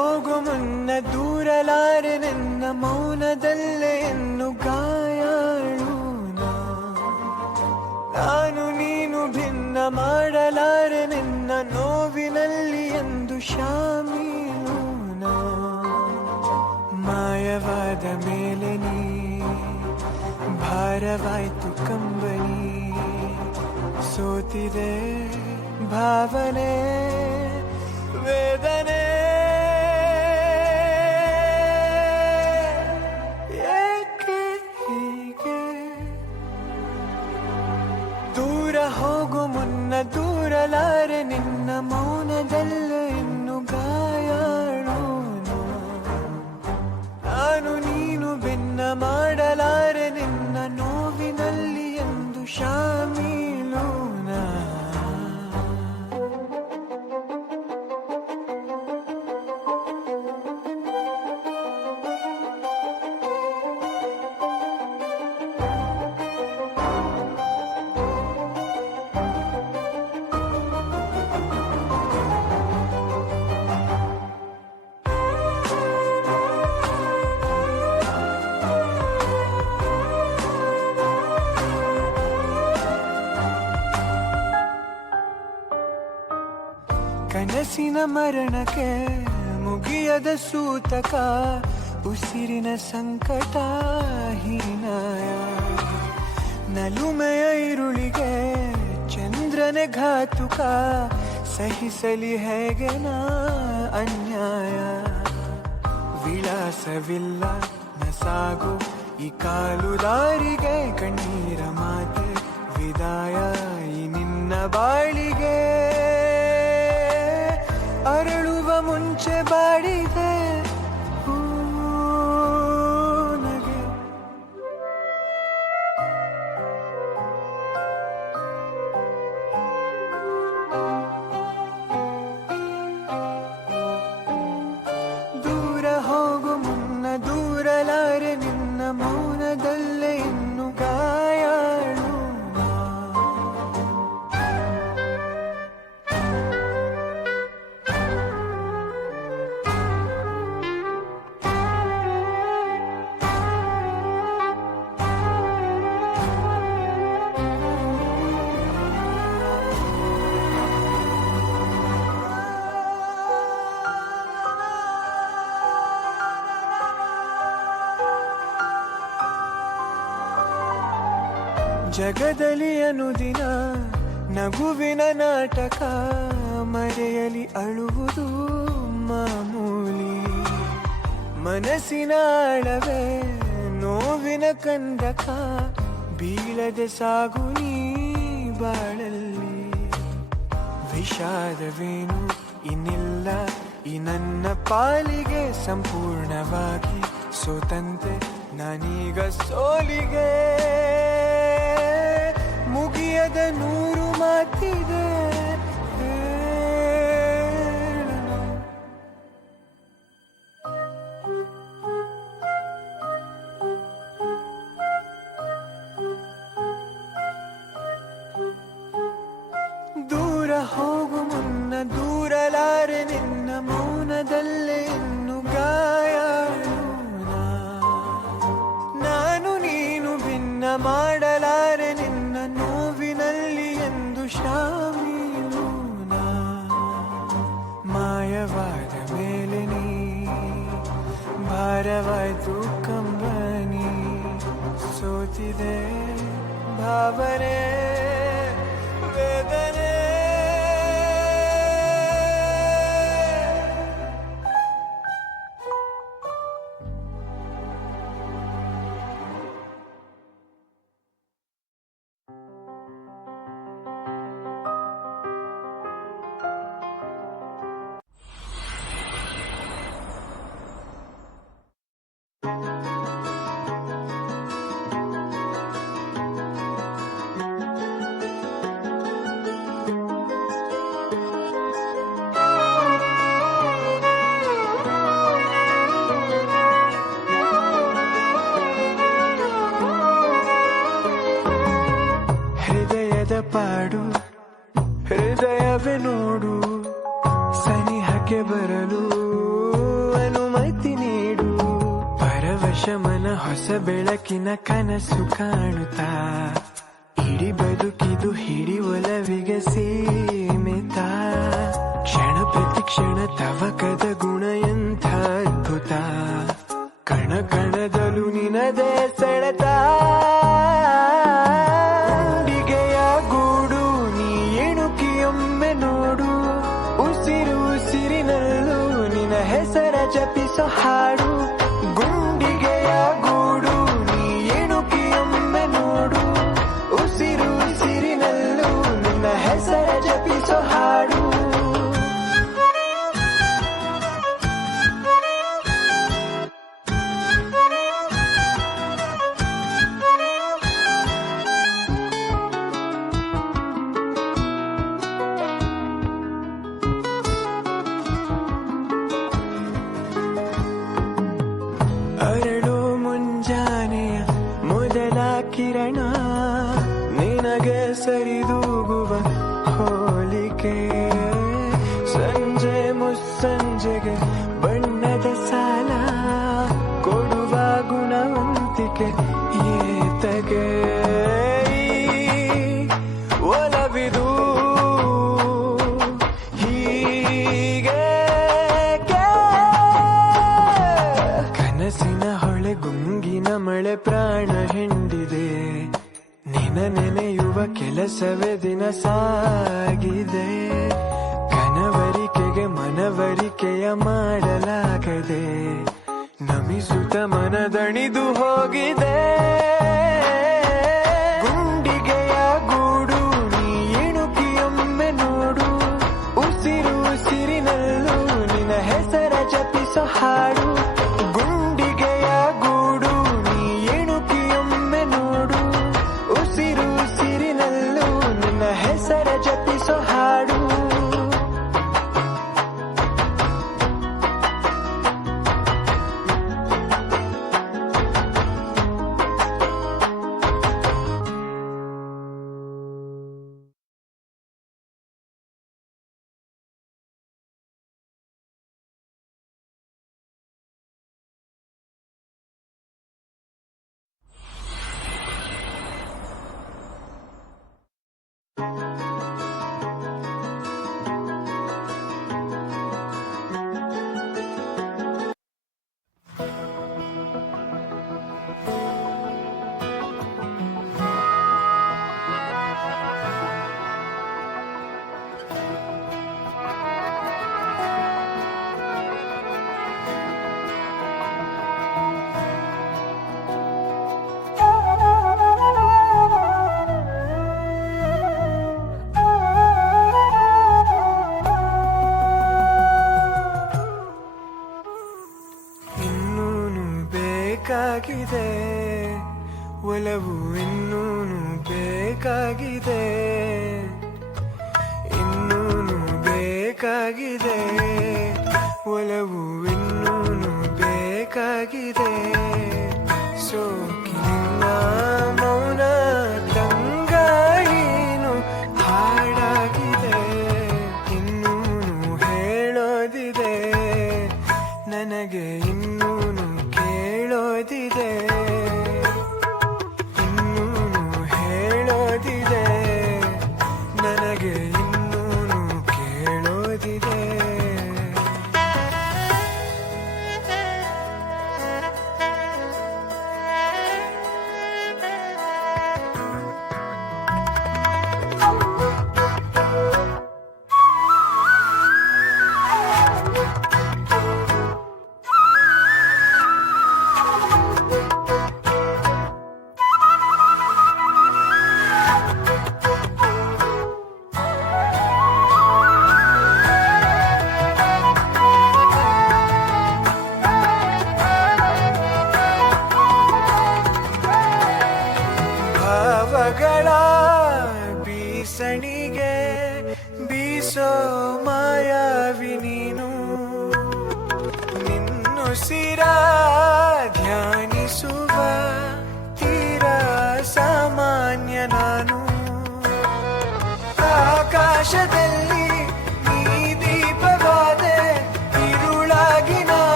ಹೋಗೋ ಮುನ್ನ ದೂರಲಾರೆ ನಿನ್ನ ಮೌನದಲ್ಲೇ ಎನ್ನು ಗಾಯಾಳು ನಾನು ನೀನು ಭಿನ್ನ ಮಾಡಲಾರೆ ನಿನ್ನ ನೋವಿನಲ್ಲಿ ಎಂದು ಶಾಮೀನು ಮಾಯವಾದ ಮೇಲೆ ನೀ ಭಾರವಾಯ್ತು ಕಂಬನಿ ಸೋತಿದೆ ಭಾವನೆ ವೇದನೆ ಏಕೆ ಹೀಗೆ ದೂರ ಹೋಗು ಮುನ್ನ ದೂರಲಾರೆ ನಿನ್ನ ಮೌನದಲ್ಲೇ ಇನ್ನು ಗಾಯಾಳು ನಾನು ನೀನು ಭಿನ್ನ ಮಾಡಲಾರೆ ನಿನ್ನ ನೋವಿನಲ್ಲಿ ಎಂದು ಶಾಮೀಲು ಕನಸಿನ ಮರಣಕ್ಕೆ ಮುಗಿಯದ ಸೂತಕ ಉಸಿರಿನ ಸಂಕಟ ಹೀನಾಯ ನಲುಮೆಯ ಇರುಳಿಗೆ ಚಂದ್ರನ ಘಾತುಕ ಸಹಿಸಲಿ ಹೇಗೆ ನಾ ಅನ್ಯಾಯ ವಿಳಾಸವಿಲ್ಲ ನಸಾಗು ಈ ಕಾಲು ದಾರಿಗೆ ಕಣ್ಣೀರ ಮಾತೆ ವಿದಾಯ ಈ ನಿನ್ನ ಬಾಳಿಗೆ ಅರಳುವ ಮುಂಚೆ ಬಾಡಿದೆ ನಗೆ ದೂರ ಹೋಗು ಮುನ್ನ ದೂರಲಾರೆ ನಿನ್ನ ಮೌನದಲ್ಲೇ ಇನ್ನು ಗಾಯಾಳು ಜಗದಲ್ಲಿ ಅನುದಿನ ನಗುವಿನ ನಾಟಕ ಮರೆಯಲಿ ಅಳುವುದು ಮಾಮೂಲಿ ಮನಸ್ಸಿನ ಆಳವೇ ನೋವಿನ ಕಂದಕ ಬೀಳದೆ ಸಾಗು ನೀ ಬಾಳಲ್ಲಿ ವಿಷಾದವೇನು ಇನ್ನಿಲ್ಲ ಈ ನನ್ನ ಪಾಲಿಗೆ ಸಂಪೂರ್ಣವಾಗಿ ಸೋತಂತೆ ನಾನೀಗ ಸೋಲಿಗೆ ಮುಗಿಯದ ನೂರು ಮಾತಿದೆ ದೂರ ಹೋಗು ಮುನ್ನ ದೂರಲಾರೆ ನಿನ್ನ ಮೌನದಲ್ಲೇ ಇನ್ನು ಗಾಯಾಳು ನಾನು ನೀನು ಭಿನ್ನ ಮಾಡಲಾರೆ ನಿನ್ನ ನೋವಿನಲ್ಲಿ ಎಂದು ಶಾಮೀಲು ಮಾಯವಾದ ಮೇಲೆ ನೀ ಭಾರವಾಯ್ತು ಕಂಬನಿ ಸೋತಿದೆ ಭಾವನೆ ವೇದನೆ ಪಾಡು ಹೃದಯವೇ ನೋಡು ಸನಿಹಕ್ಕೆ ಬರಲು ಶಮನ ಹೊಸ ಬೆಳಕಿನ ಕನಸು ಕಾಣುತ್ತಾ ಇಡೀ ಬದುಕಿದು ಹಿಡಿ ಒಲವಿಗೆ ಸೀಮಿತ ಕ್ಷಣ ಪ್ರತಿ ಕ್ಷಣ ತವಕದ ಗುಣ ಎಂಥ ಅದ್ಭುತ ಕಣ ಕಣದಲು ನಿನದೇ ಸೆಳೆತ ಗುಂಡಿಗೆಯ ಗೂಡು ನೀ ಎಣುಕಿಯೊಮ್ಮೆ ನೋಡು ಉಸಿರು ಉಸಿರಿನಲ್ಲೂ ನಿನ್ನ ಹೆಸರ ಜಪಿಸೋ ಹಾಡು ಗುಂಡಿಗೆಯ ಗೂಡು ನೀ ಎಣುಕಿಯೊಮ್ಮೆ ನೋಡು ಉಸಿರು ಉಸಿರಿನಲ್ಲೂ ನಿನ್ನ ಹೆಸರ ಜಪಿಸೋ ಹಾಡು ಅರಳು ಮುಂಜಾನೆಯ ಮೊದಲ ಕಿರಣ ನಿನಗೆ ಸರಿದೂಗುವ ಹೋಲಿಕೆ ಸಂಜೆ ಮುಸ್ಸಂಜೆಗೆ ಬಣ್ಣದ ಸಾಲ ಕೊಡುವ ಗುಣವಂತಿಕೆ ಏತಗೆ ಒಲವಿದು ಹೀಗೆ ಕನಸಿನ ಹೊಳೆ ಗುಂಗಿನ ಮಳೆ ಪ್ರಾಣ ಹಿಂಡಿದೆ ನಿನ ನೆನೆಯುವ ಕೆಲಸವೇ ದಿನ ಸಾಗಿದೆ ಕನವರಿಕೆಗೆ ಮನವರಿಕೆಯ ಮಾಡಲಾಗದೆ ನಮಿಸುತ್ತ ಮನದಣಿದು ಹೋಗಿದೆ ಗುಂಡಿಗೆಯ ಗೂಡು ನೀ ಎಣುಕಿಯೊಮ್ಮೆ ನೋಡು ಉಸಿರು ಉಸಿರಿನಲ್ಲೂ ನಿನ್ನ ಹೆಸರ ಜಪಿಸೋ ಹಾಡು ಗುಂಡಿಗೆಯ ಗೂಡು ನೀ ಎಣುಕಿಯೊಮ್ಮೆ ನೋಡು ಉಸಿರು ಉಸಿರಿನಲ್ಲೂ ನಿನ್ನ ಹೆಸರ ಜಪಿಸೋ ಹಾಡು ಇನ್ನೂನು ಬೇಕಾಗಿದೆ ಒಲವು ಇನ್ನೂನು ಬೇಕಾಗಿದೆ ಇನ್ನೂನು ಬೇಕಾಗಿದೆ ಒಲವು ಇನ್ನೂನು ಬೇಕಾಗಿದೆ ಸೋಕಿನ ಮೌನ ತಂಗಾಯಿನು ಹಾಡಾಗಿದೆ ಇನ್ನೂನು ಹೇಳೋದಿದೆ ನನಗೆ ಇನ್ನೂನು ಕೇಳೋದಿದೆ ಇನ್ನೂನು ಹೇಳೋದಿದೆ ನನಗೆ ಇನ್ನೂನು ಕೇಳೋದಿದೆ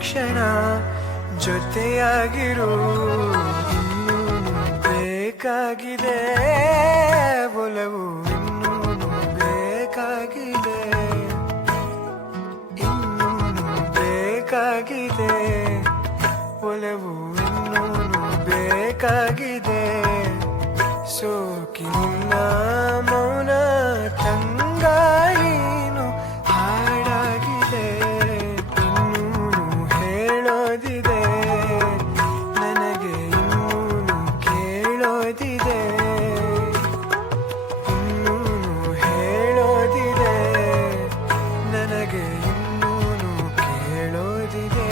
ಕ್ಷಣ ಜೊತೆಯಾಗಿರು ಇನ್ನೂನು ಬೇಕಾಗಿದೆ ಒಲವು ಇನ್ನೂನು ಬೇಕಾಗಿದೆ ಇನ್ನೂನು ಬೇಕಾಗಿದೆ ಒಲವು ಇನ್ನೂನು ಬೇಕಾಗಿದೆ ಸೋಕಿನಿಲ್ಲ ಮೌನ ತಂಗಾಳಿನು ಹಾಡಾಗಿದೆ ಇನ್ನೂನು ಹೇಳೋದಿದೆ ನನಗೆ ಇನ್ನೂನು ಕೇಳೋದಿದೆ ಇನ್ನೂನು ಹೇಳೋದಿದೆ ನನಗೆ ಇನ್ನೂನು ಕೇಳೋದಿದೆ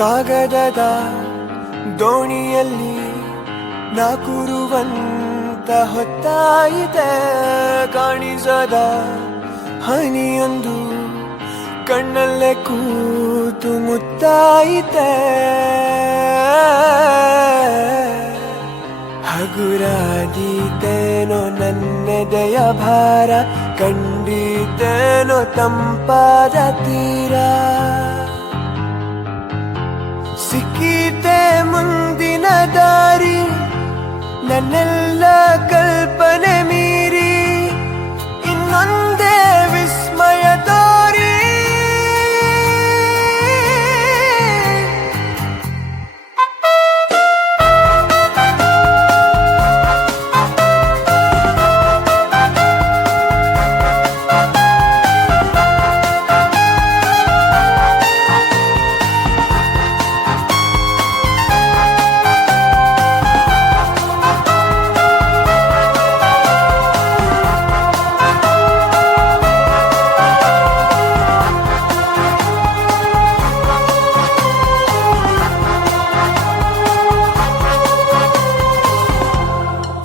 ಕಾಗದದ ದೋಣಿಯಲ್ಲಿ ನಾಕುರುವಂತ ಹೊತ್ತಾಯಿತೆ ಕಾಣಿಸದ ಹನಿಯೊಂದು ಕಣ್ಣಲ್ಲೇ ಕೂತು ಮುತ್ತಾಯಿತೆ ಹಗುರಾದೀತೇನೋ ನನ್ನೆದೆಯ ಭಾರ ಕಂಡೀತೇನೋ ತಂಪಾದ ತೀರ ಸಿಕ್ಕಿತೆ ಮುಂದಿನ ದಾರಿ ನನ್ನೆಲ್ಲ ಕಲ್ಪನೆ ಮೀರಿ ಇನ್ನೊಂದೇ ವಿಸ್ಮಯ ತೋರಿ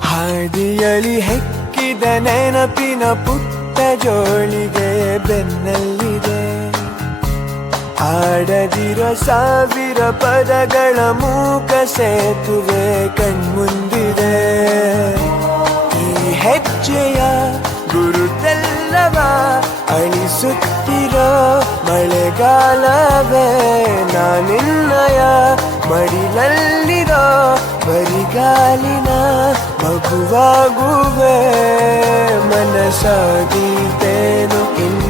ಹಾದಿಯಲಿ ಹೆಕ್ಕಿದ ನೆನಪಿನ ಪುಟ್ಟ ಜೋಳಿಗೆ ಬೆನ್ನಲ್ಲಿದೆ ಆಡದಿರೋ ಸಾವಿರ ಪದಗಳ ಮೂಕ ಸೇತುವೆ ಕಣ್ಮುಂದಿದೆ ಈ ಹೆಜ್ಜೆಯ ಗುರುತೆಲ್ಲವ ಅಳಿಸುತ್ತಿರೋ ಮಳೆಗಾಲವೇ ನಾನಿನ್ನಯ ಮಡಿಲಲ್ಲಿರೋ ಬರಿಗಾಲಿನ ಮಗುವಾಗುವೆ ಮನಸಾಗಿದ್ದೇನು ಇನ್ನು